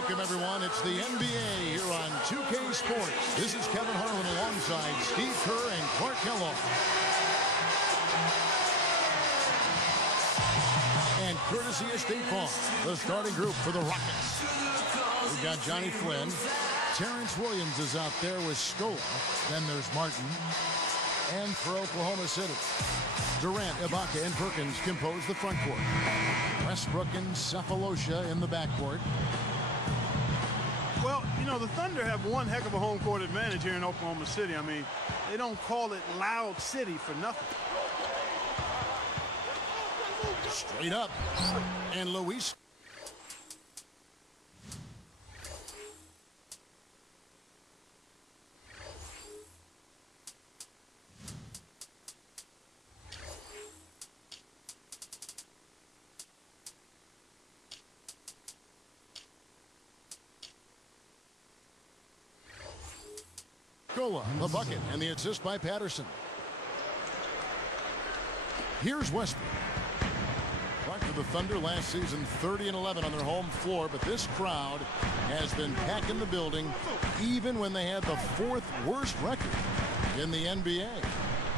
Welcome, everyone. It's the NBA here on 2K Sports. This is Kevin Harlan alongside Steve Kerr and Clark Kellogg. And courtesy of State Farm, the starting group for the Rockets. We've got Johnny Flynn. Terrence Williams is out there with Scola. Then there's Martin. And for Oklahoma City, Durant, Ibaka, and Perkins compose the front court. Westbrook and Cephalosha in the backcourt. Well, you know, the Thunder have one heck of a home court advantage here in Oklahoma City. I mean, they don't call it Loud City for nothing. Straight up. And Luis. Scola, the bucket, and the assist by Patterson. Here's Westbrook. Back to the Thunder last season, 30-11 on their home floor, but this crowd has been packing the building even when they had the fourth worst record in the NBA.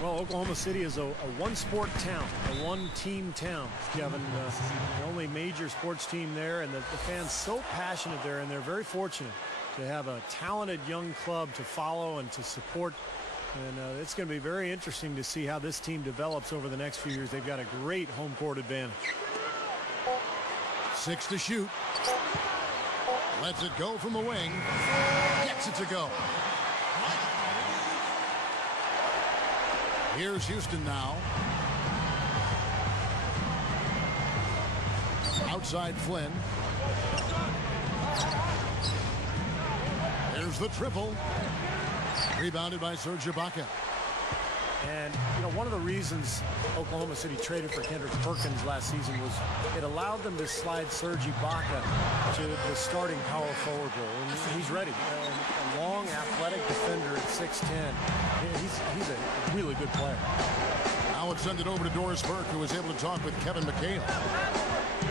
Well, Oklahoma City is a one-sport town, a one-team town, Kevin. The only major sports team there, and the fans so passionate there, and they're very fortunate to have a talented young club to follow and to support. And it's going to be very interesting to see how this team develops over the next few years. They've got a great home court advantage. 6 to shoot. Lets it go from the wing. Gets it to go. Here's Houston now. Outside Flynn. There's the triple. Rebounded by Serge Ibaka. And, you know, one of the reasons Oklahoma City traded for Kendrick Perkins last season was it allowed them to slide Serge Ibaka to the starting power forward role. And he's ready. A long, athletic defender at 6'10". He's a really good player. Now let's send it over to Doris Burke, who was able to talk with Kevin McHale.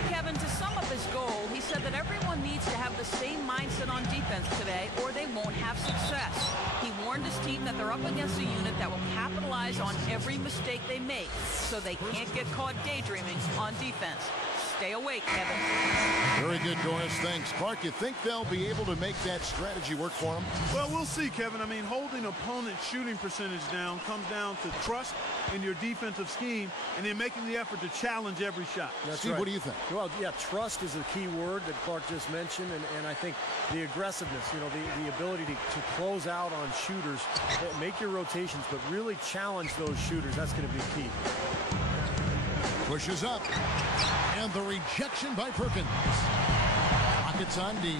Kevin, to sum up his goal, he said that everyone needs to have the same mindset on defense today or they won't have success. He warned his team that they're up against a unit that will capitalize on every mistake they make, so they can't get caught daydreaming on defense. Stay awake, Kevin. Very good, Doris. Thanks. Clark, you think they'll be able to make that strategy work for them? Well, we'll see, Kevin. I mean, holding opponent's shooting percentage down comes down to trust in your defensive scheme and then making the effort to challenge every shot. That's Steve, right. what do you think? Well, yeah, trust is a key word that Clark just mentioned, and I think the aggressiveness, you know, the ability to close out on shooters, make your rotations, but really challenge those shooters. That's going to be key. Pushes up. And the rejection by Perkins. Rockets on D.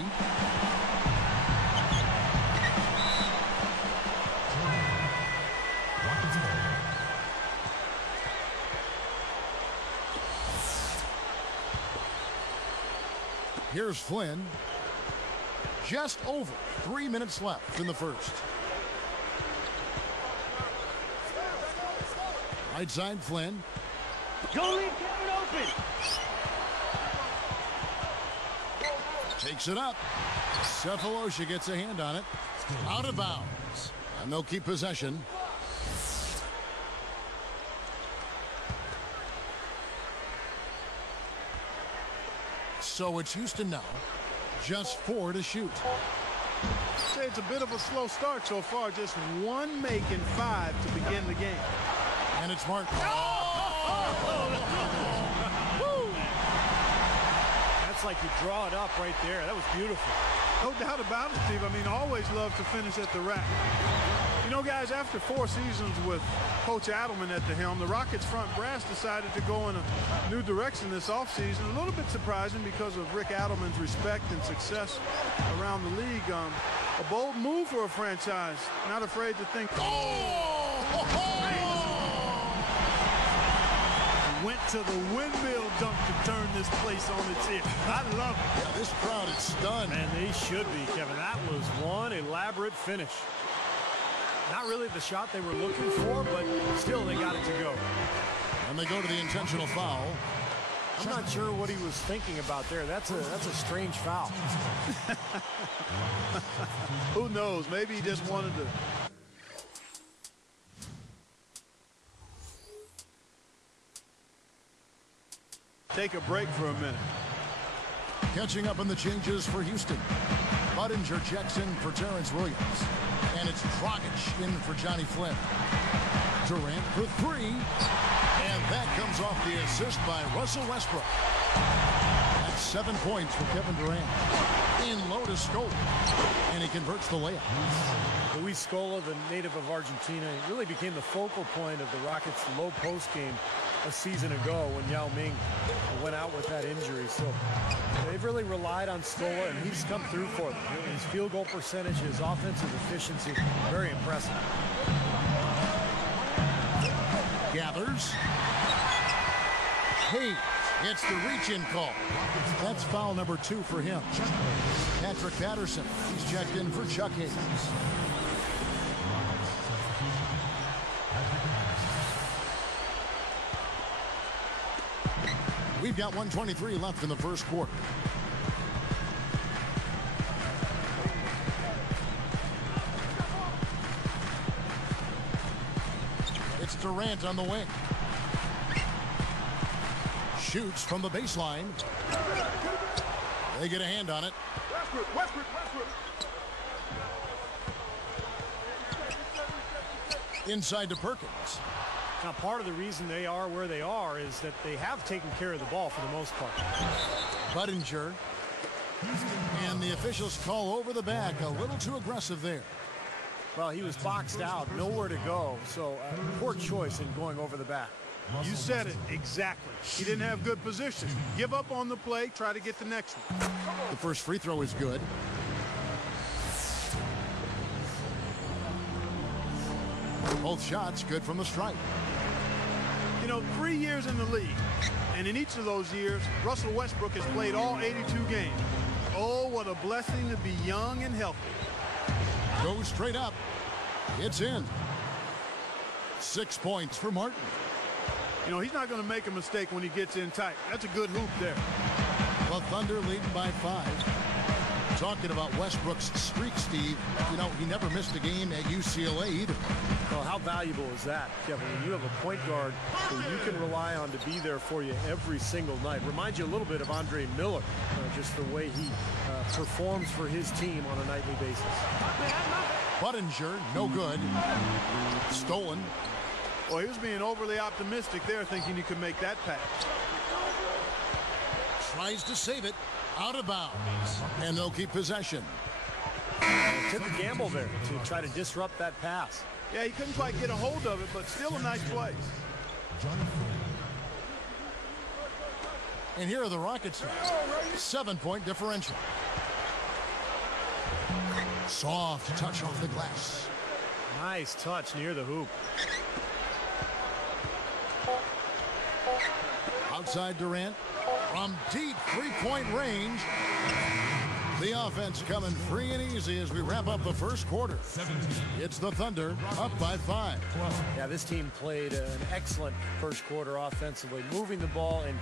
Here's Flynn. Just over 3 minutes left in the first. Right side Flynn. Don't leave Kevin open. Takes it up. Cephalosha gets a hand on it. Out of bounds. And they'll keep possession. So it's Houston now. Just 4 to shoot. Say it's a bit of a slow start so far. Just one make and 5 to begin the game. And it's Martin. That's like you draw it up right there. That was beautiful. No doubt about it, Steve. I mean, always love to finish at the rack. You know, guys, after 4 seasons with Coach Adelman at the helm, the Rockets front brass decided to go in a new direction this offseason. A little bit surprising because of Rick Adelman's respect and success around the league. A bold move for a franchise. Not afraid to think. Went to the windmill dunk to turn this place on its ear. I love it. Yeah, this crowd is stunned. And they should be, Kevin. That was one elaborate finish. Not really the shot they were looking for, but still they got it to go. And they go to the intentional foul. I'm not sure what he was thinking about there. That's a strange foul. Who knows? Maybe he just wanted to. Take a break for a minute. Catching up on the changes for Houston. Budinger checks in for Terrence Williams. And it's Dragic in for Johnny Flynn. Durant for three. And that comes off the assist by Russell Westbrook. That's 7 points for Kevin Durant. In low to Scola. And he converts the layup. Luis Scola, the native of Argentina, really became the focal point of the Rockets' low post game a season ago when Yao Ming went out with that injury. So they've really relied on Scola, and he's come through for them. His field goal percentage, his offensive efficiency, very impressive. Gathers. Hey, it's the reach-in call. That's foul number 2 for him. Patrick Patterson, he's checked in for Chuck Hayes. We've got 1:23 left in the first quarter. It's Durant on the wing. Shoots from the baseline. They get a hand on it. Westbrook. Inside to Perkins. Now, part of the reason they are where they are is that they have taken care of the ball for the most part. Budinger. And the officials call over the back. A little too aggressive there. Well, he was boxed out, nowhere to go. So, poor choice in going over the back. You said it exactly. He didn't have good position. Give up on the play, try to get the next one. The first free throw is good. Both shots good from the stripe. You know, 3 years in the league, and in each of those years, Russell Westbrook has played all 82 games. Oh, what a blessing to be young and healthy. Goes straight up. It's in. 6 points for Martin. You know, he's not going to make a mistake when he gets in tight. That's a good hoop there. The Thunder leading by 5. Talking about Westbrook's streak, Steve, you know, he never missed a game at UCLA either. Well, how valuable is that, Kevin? When you have a point guard who you can rely on to be there for you every single night. Reminds you a little bit of Andre Miller, just the way he performs for his team on a nightly basis. Budinger, no good. Stolen. Well, he was being overly optimistic there, thinking he could make that pass. Tries to save it. Out of bounds. And they'll keep possession. Took a gamble there to try to disrupt that pass. Yeah, he couldn't quite get a hold of it, but still a nice play. And here are the Rockets. 7-point differential. Soft touch off the glass. Nice touch near the hoop. Outside Durant. From deep three-point range. The offense coming free and easy as we wrap up the first quarter. It's the Thunder up by 5. Yeah, this team played an excellent first quarter offensively, moving the ball and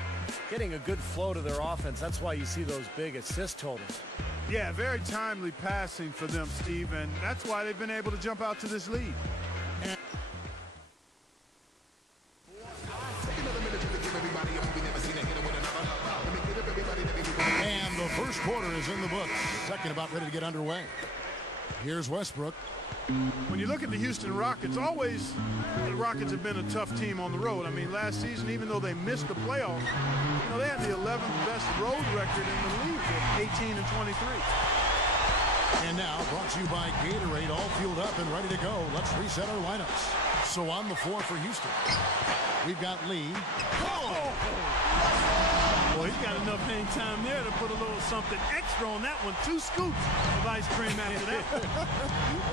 getting a good flow to their offense. That's why you see those big assist totals. Yeah, very timely passing for them, Steve, and that's why they've been able to jump out to this lead. And the first quarter is in the books. Second about ready to get underway. Here's Westbrook. When you look at the Houston Rockets, always the Rockets have been a tough team on the road. I mean, last season, even though they missed the playoffs, you know, they had the 11th best road record in the league at 18-23. And now, brought to you by Gatorade, all fueled up and ready to go. Let's reset our lineups. So on the floor for Houston, we've got Lee. Well, he's got enough hang time there to put a little something extra on that one. 2 scoops of ice cream after that.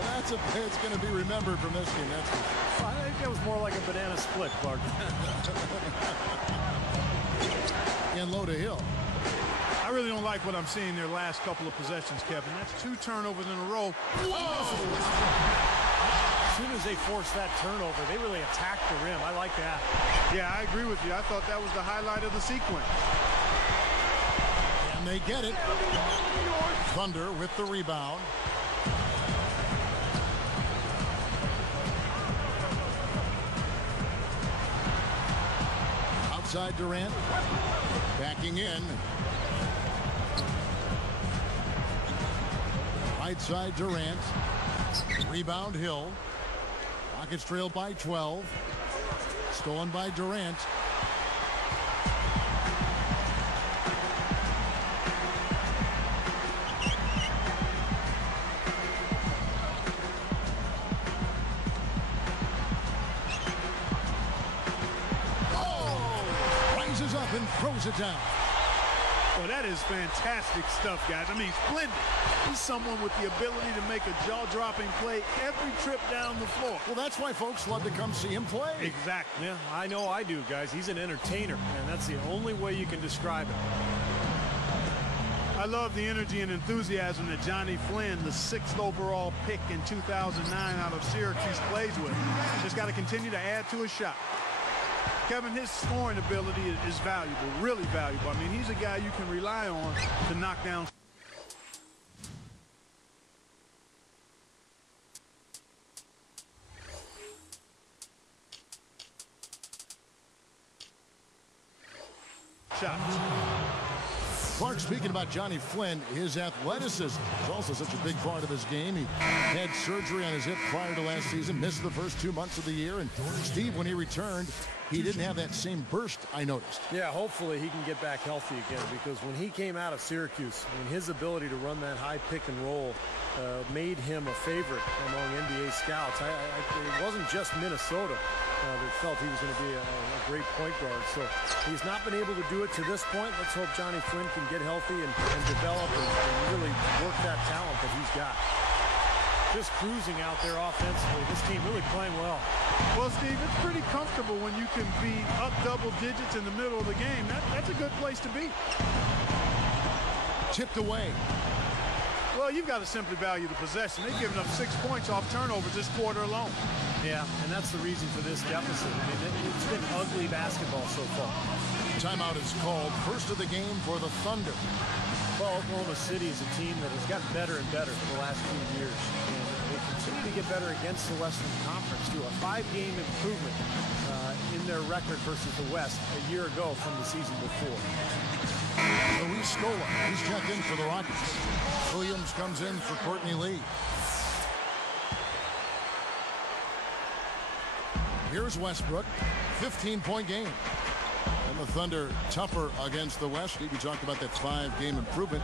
Well, it's going to be remembered from this game. That's I think that was more like a banana split, Clark. in low to Hill. I really don't like what I'm seeing their last couple of possessions, Kevin. That's 2 turnovers in a row. As soon as they forced that turnover, they really attacked the rim. I like that. Yeah, I agree with you. I thought that was the highlight of the sequence. And they get it. Thunder with the rebound. Outside Durant. Backing in. Right side Durant. Rebound Hill. Rockets trail by 12. Stolen by Durant. Oh! Rises up and throws it down. Well, that is fantastic stuff, guys. I mean, splendid. He's someone with the ability to make a jaw-dropping play every trip down the floor. Well, that's why folks love to come see him play. Exactly. Yeah, I know I do, guys. He's an entertainer, and that's the only way you can describe it. I love the energy and enthusiasm that Johnny Flynn, the 6th overall pick in 2009 out of Syracuse, plays with. Just got to continue to add to his shot. Kevin, his scoring ability is valuable, really valuable. I mean, he's a guy you can rely on to knock down. Shots. Clark, speaking about Johnny Flynn, his athleticism is also such a big part of his game. He had surgery on his hip prior to last season, missed the first 2 months of the year. And Steve, when he returned, he didn't have that same burst, I noticed. Yeah, hopefully he can get back healthy again, because when he came out of Syracuse, his ability to run that high pick and roll made him a favorite among NBA scouts. It wasn't just Minnesota that felt he was going to be a great point guard. So he's not been able to do it to this point. Let's hope Johnny Flynn can get healthy and develop and really work that talent that he's got. Just cruising out there offensively. This team really playing well. Well, Steve, it's pretty comfortable when you can be up double digits in the middle of the game. That's a good place to be. Tipped away. Well, you've got to simply value the possession. They've given up 6 points off turnovers this quarter alone. Yeah, and that's the reason for this deficit. I mean, it's been ugly basketball so far. Timeout is called. First of the game for the Thunder. Well, Oklahoma City is a team that has gotten better and better for the last few years. And they continue to get better against the Western Conference, too. A 5-game improvement in their record versus the West a year ago from the season before. Luis Scola, he's checked in for the Rockets. Williams comes in for Courtney Lee. Here's Westbrook, 15-point game. And the Thunder tougher against the West. We talked about that 5-game improvement.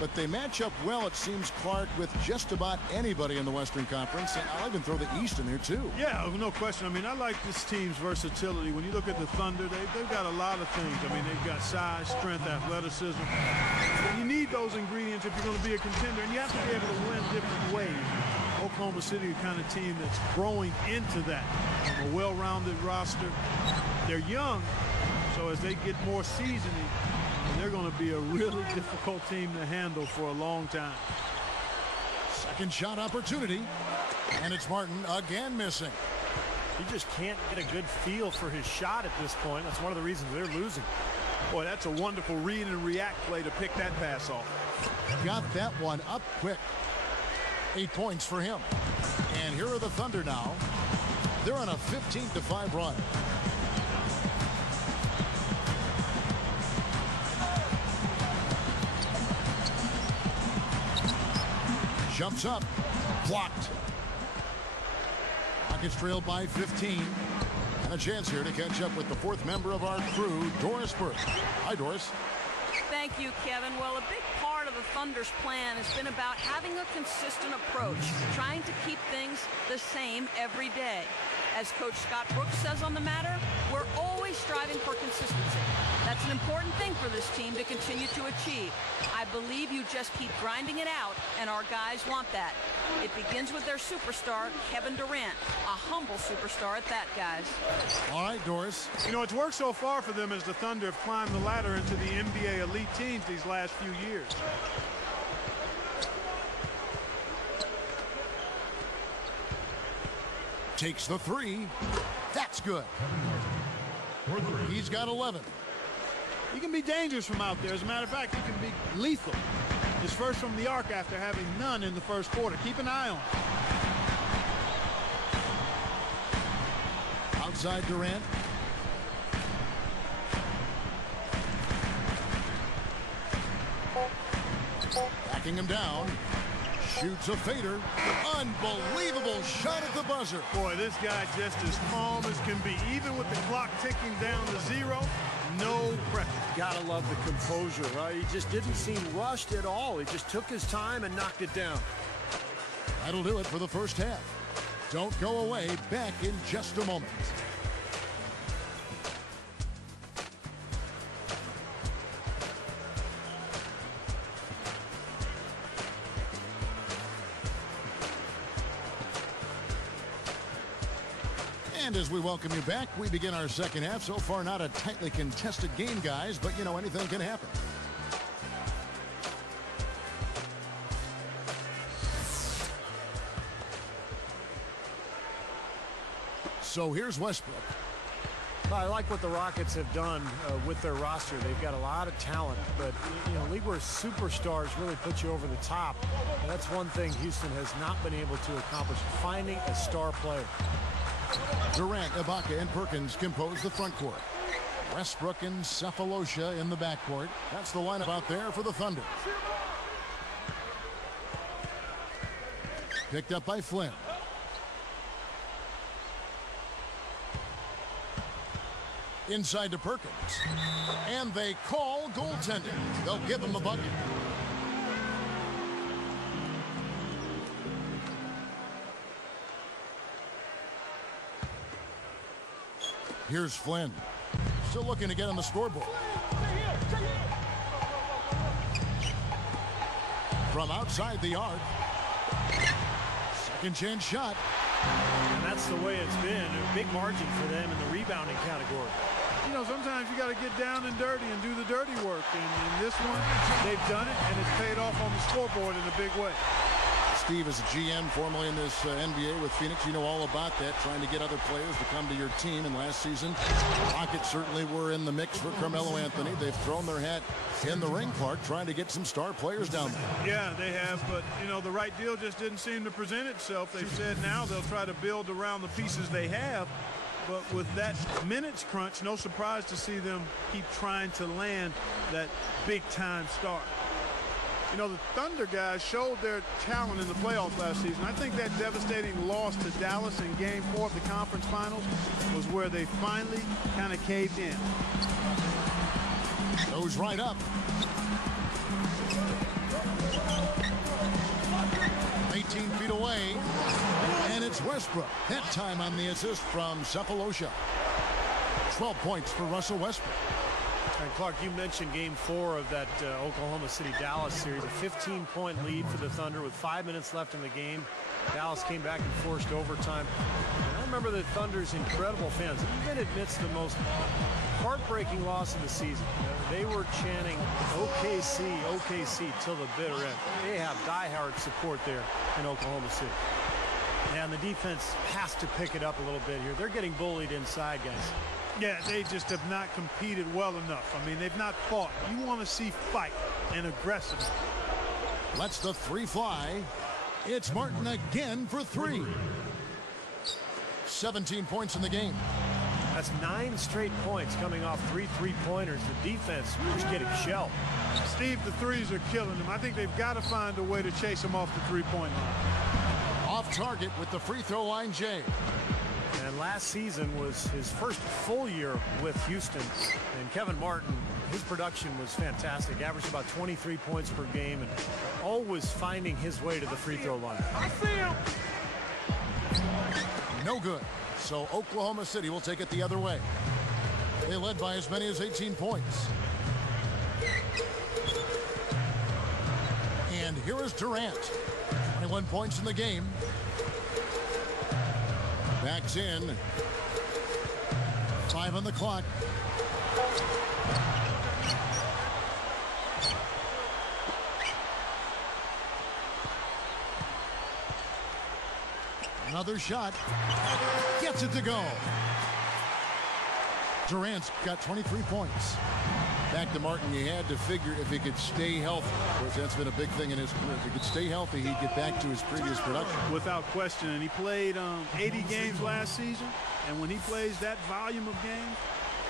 But they match up well, it seems, Clark, with just about anybody in the Western Conference. And I'll even throw the East in there, too. Yeah, no question. I mean, I like this team's versatility. When you look at the Thunder, they've got a lot of things. I mean, they've got size, strength, athleticism. You need those ingredients if you're going to be a contender. And you have to be able to win different ways. Oklahoma City, the kind of team that's growing into that. A well-rounded roster. They're young, so as they get more seasoning, they're going to be a really difficult team to handle for a long time. Second shot opportunity, and it's Martin again missing. He just can't get a good feel for his shot at this point. That's one of the reasons they're losing. Boy, that's a wonderful read and react play to pick that pass off. Got that one up quick. 8 points for him. And here are the Thunder now. They're on a 15-5 run. Jumps up. Blocked. Rockets trailed by 15. And a chance here to catch up with the 4th member of our crew, Doris Burke. Hi, Doris. Thank you, Kevin. Well, a big part of the Thunder's plan has been about having a consistent approach, trying to keep things the same every day. As Coach Scott Brooks says on the matter, we're always striving for consistency. That's an important thing for this team to continue to achieve. I believe you just keep grinding it out, and our guys want that. It begins with their superstar, Kevin Durant, a humble superstar at that, guys. All right, Doris. You know, it's worked so far for them as the Thunder have climbed the ladder into the NBA elite teams these last few years. Takes the 3. That's good. He's got 11. He can be dangerous from out there. As a matter of fact, he can be lethal. His first from the arc after having none in the first quarter. Keep an eye on him. Outside Durant. Backing him down. Shoots a fader. Unbelievable shot at the buzzer. Boy, this guy just as calm as can be. Even with the clock ticking down to 0, no pressure. Gotta love the composure, right? He just didn't seem rushed at all. He just took his time and knocked it down. That'll do it for the first half. Don't go away. Back in just a moment. And as we welcome you back, we begin our second half. So far, not a tightly contested game, guys, but, you know, anything can happen. So here's Westbrook. I like what the Rockets have done with their roster. They've got a lot of talent, but, you know, league where superstars really put you over the top. And that's one thing Houston has not been able to accomplish, finding a star player. Durant, Ibaka, and Perkins compose the front court. Westbrook and Sefolosha in the backcourt. That's the lineup out there for the Thunder. Picked up by Flynn. Inside to Perkins. And they call goaltending. They'll give him a bucket. Here's Flynn. Still looking to get on the scoreboard. From outside the arc. Second chance shot. And that's the way it's been. A big margin for them in the rebounding category. You know, sometimes you got to get down and dirty and do the dirty work. And in this one, they've done it, and it's paid off on the scoreboard in a big way. Steve is a GM formerly in this NBA with Phoenix. You know all about that, trying to get other players to come to your team. And last season, Rockets certainly were in the mix for Carmelo Anthony. They've thrown their hat in the ring, Clark, trying to get some star players down there. Yeah, they have, but, you know, the right deal just didn't seem to present itself. They've said now they'll try to build around the pieces they have. But with that minutes crunch, no surprise to see them keep trying to land that big-time star. You know, the Thunder guys showed their talent in the playoffs last season. I think that devastating loss to Dallas in Game 4 of the conference finals was where they finally kind of caved in. Goes right up. 18 feet away. And it's Westbrook. That time on the assist from Sefolosha. 12 points for Russell Westbrook. And Clark, you mentioned Game 4 of that Oklahoma City-Dallas series. A 15-point lead for the Thunder with 5 minutes left in the game. Dallas came back and forced overtime. And I remember the Thunder's incredible fans. Even amidst the most heartbreaking loss of the season, they were chanting OKC, OKC till the bitter end. They have diehard support there in Oklahoma City. And the defense has to pick it up a little bit here. They're getting bullied inside, guys. Yeah, they just have not competed well enough. I mean, they've not fought. You want to see fight and aggressiveness. Lets the three fly. It's Martin again for 3. 17 points in the game. That's 9 straight points coming off 3 three-pointers. The defense was getting shelled. Steve, the threes are killing them. I think they've got to find a way to chase them off the three-point line. Off target with the free throw line, Jay. And last season was his first full year with Houston. And Kevin Martin, his production was fantastic. Averaged about 23 points per game and always finding his way to the free throw line. I see him. No good. So Oklahoma City will take it the other way. They led by as many as 18 points. And here is Durant. 21 points in the game. Backs in. 5 on the clock. Another shot. Gets it to go. Durant's got 23 points. Back to Martin, you had to figure if he could stay healthy. Of course, that's been a big thing in his career. If he could stay healthy, he'd get back to his previous production. Without question. And he played 80 games last season. And when he plays that volume of games,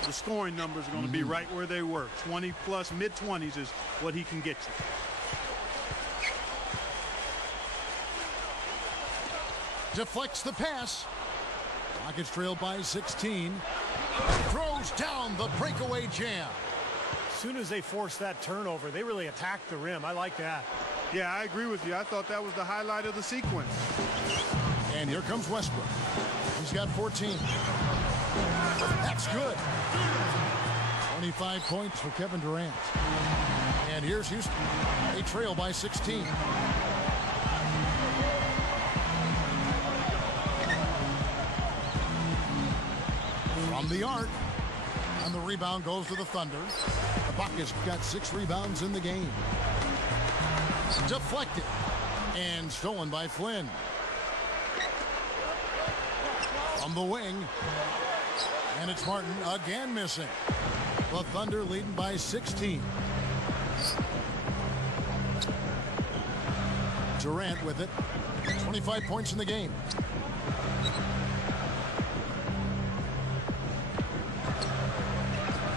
the scoring numbers are going to be right where they were. 20-plus, mid-20s is what he can get you. Deflects the pass. Rockets trail by 16. Throws down the breakaway jam. As soon as they force that turnover, they really attack the rim. I like that. Yeah, I agree with you. I thought that was the highlight of the sequence. And here comes Westbrook. He's got 14. That's good. 25 points for Kevin Durant. And here's Houston. They trail by 16. From the arc. And the rebound goes to the Thunder. Ibaka's got 6 rebounds in the game. Deflected. And stolen by Flynn. From the wing. And it's Martin again missing. The Thunder leading by 16. Durant with it. 25 points in the game.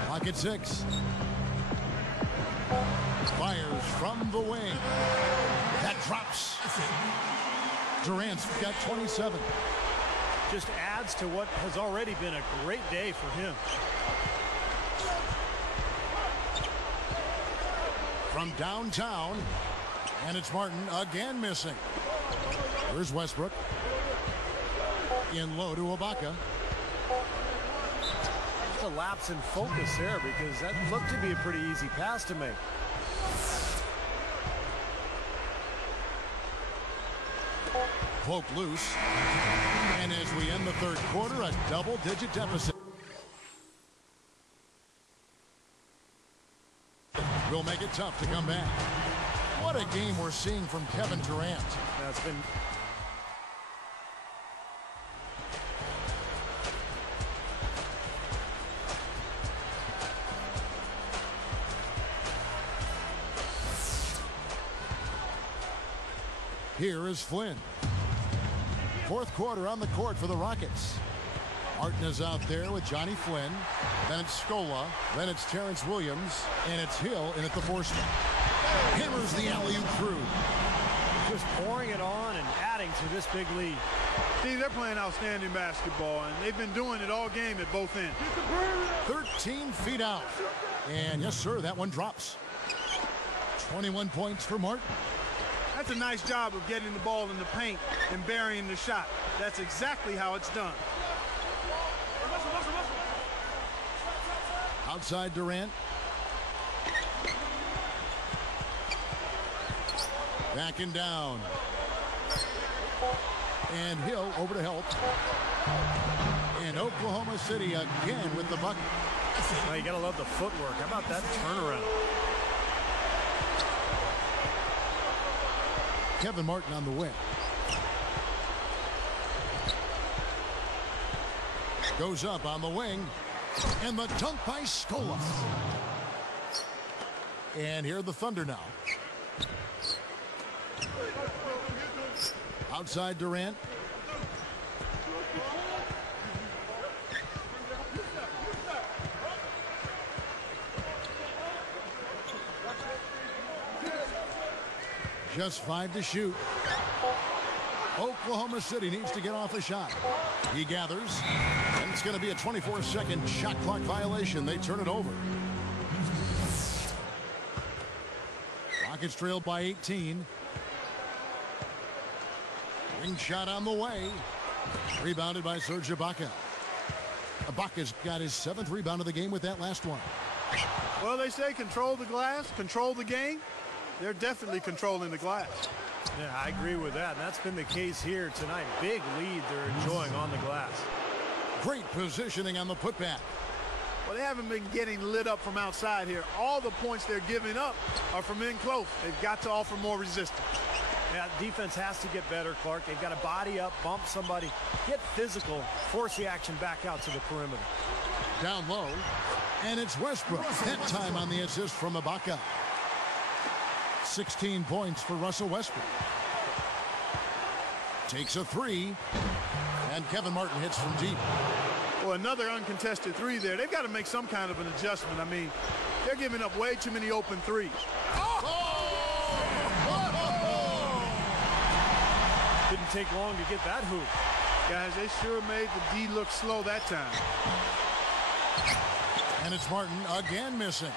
Lock at 6. Fires from the wing. That drops. Durant's got 27. Just adds to what has already been a great day for him. From downtown, and it's Martin again missing. Here's Westbrook. In low to Ibaka. Just a lapse in focus there because that looked to be a pretty easy pass to make. Poked loose. And as we end the third quarter, a double-digit deficit. Will make it tough to come back. What a game we're seeing from Kevin Durant. That's been... Here is Flynn. Fourth quarter on the court for the Rockets. Martin is out there with Johnny Flynn. Then it's Scola. Then it's Terrence Williams. And it's Hill in at the 4-spot. Hammers the alley-oop through. Just pouring it on and adding to this big lead. See, they're playing outstanding basketball, and they've been doing it all game at both ends. 13 feet out. And yes, sir, that one drops. 21 points for Martin. That's a nice job of getting the ball in the paint and burying the shot. That's exactly how it's done. Outside Durant. Backing down. And Hill over to help. And Oklahoma City again with the bucket. Well, you gotta love the footwork. How about that turnaround? Kevin Martin on the wing. Goes up on the wing. And the dunk by Scola. And here are the Thunder now. Outside Durant. Just 5 to shoot. Oklahoma City needs to get off a shot. He gathers, and it's going to be a 24-second shot clock violation. They turn it over. Rockets trailed by 18. Ring shot on the way. Rebounded by Serge Ibaka. Ibaka's got his 7th rebound of the game with that last one. Well, they say control the glass, control the game. They're definitely controlling the glass. Yeah, I agree with that. And that's been the case here tonight. Big lead they're enjoying on the glass. Great positioning on the putback. Well, they haven't been getting lit up from outside here. All the points they're giving up are from in close. They've got to offer more resistance. Yeah, defense has to get better, Clark. They've got to body up, bump somebody, get physical, force the action back out to the perimeter. Down low. And it's Westbrook. That time on the assist from Ibaka. 16 points for Russell Westbrook. Takes a three. And Kevin Martin hits from deep. Well, another uncontested three there. They've got to make some kind of an adjustment. I mean, they're giving up way too many open threes. Didn't take long to get that hoop. Guys, they sure made the D look slow that time. And it's Martin again missing.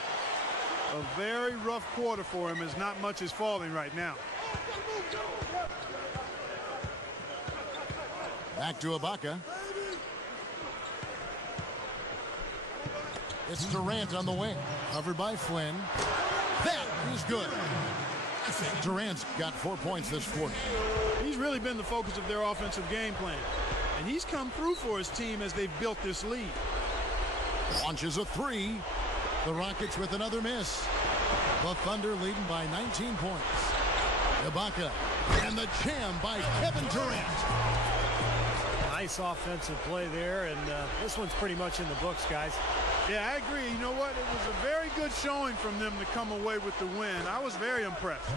A very rough quarter for him as not much is falling right now. Back to Ibaka. It's Durant on the wing. Covered by Flynn. That is good. Durant's got 4 points this quarter. He's really been the focus of their offensive game plan. And he's come through for his team as they've built this lead. Launches a three. The Rockets with another miss. The Thunder leading by 19 points. Ibaka and the jam by Kevin Durant. Nice offensive play there, and this one's pretty much in the books, guys. Yeah, I agree. You know what? It was a very good showing from them to come away with the win. I was very impressed.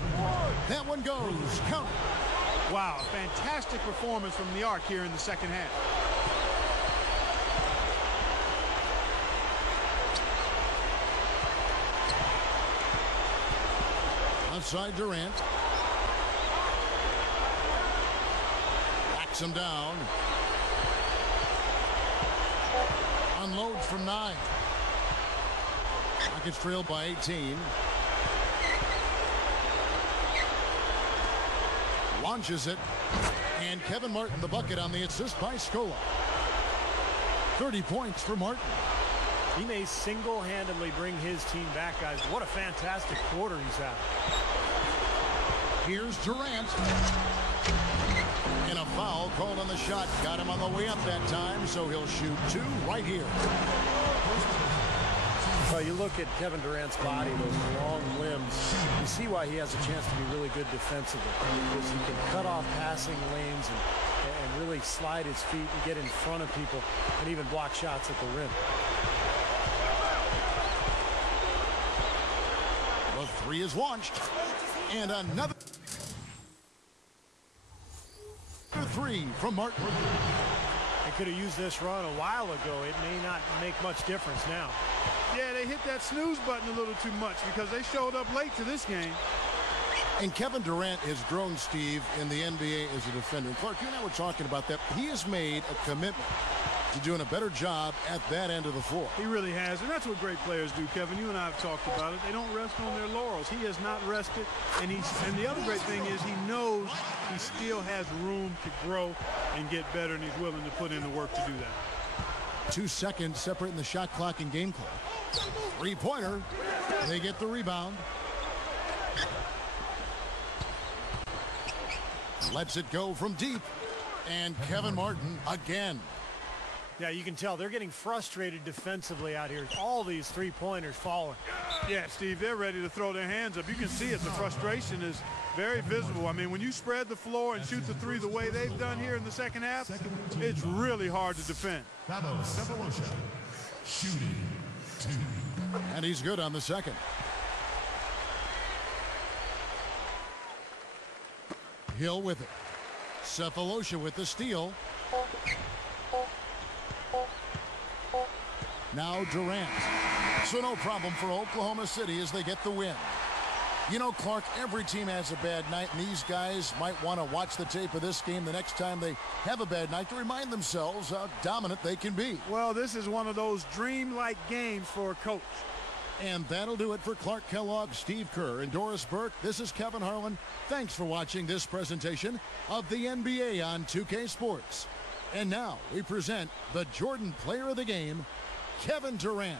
That one goes. Count. Wow, fantastic performance from the Arc here in the second half. Outside Durant. Backs him down. Unloads from 9. Rockets trailed by 18. Launches it. And Kevin Martin the bucket on the assist by Scola. 30 points for Martin. He may single-handedly bring his team back, guys. What a fantastic quarter he's had. Here's Durant. And a foul called on the shot. Got him on the way up that time, so he'll shoot 2 right here. Well, you look at Kevin Durant's body, those long limbs. You see why he has a chance to be really good defensively. Because he can cut off passing lanes and really slide his feet and get in front of people and even block shots at the rim. The three is launched. And another three from Martin. They could have used this run a while ago. It may not make much difference now. Yeah, they hit that snooze button a little too much because they showed up late to this game. And Kevin Durant has grown, Steve, in the NBA as a defender. And Clark, you and I were talking about that. He has made a commitment to doing a better job at that end of the floor. He really has, and that's what great players do, Kevin. You and I have talked about it. They don't rest on their laurels. He has not rested, and the other great thing is he knows he still has room to grow and get better, and he's willing to put in the work to do that. 2 seconds separating the shot clock and game clock. Three-pointer. They get the rebound. Lets it go from deep. And Kevin Martin again. Yeah, you can tell they're getting frustrated defensively out here. All these three-pointers falling. Yeah, Steve, they're ready to throw their hands up. You can see it. The frustration is very visible. I mean, when you spread the floor and shoot the three the way they've done here in the second half, it's really hard to defend. Shooting 2. And he's good on the second. Hill with it. Sefolosha with the steal. Now Durant. So no problem for Oklahoma City as they get the win. You know, Clark, every team has a bad night, and these guys might want to watch the tape of this game the next time they have a bad night to remind themselves how dominant they can be. Well, this is one of those dreamlike games for a coach. And that'll do it for Clark Kellogg, Steve Kerr, and Doris Burke. This is Kevin Harlan. Thanks for watching this presentation of the NBA on 2K Sports. And now we present the Jordan Player of the Game, Kevin Durant.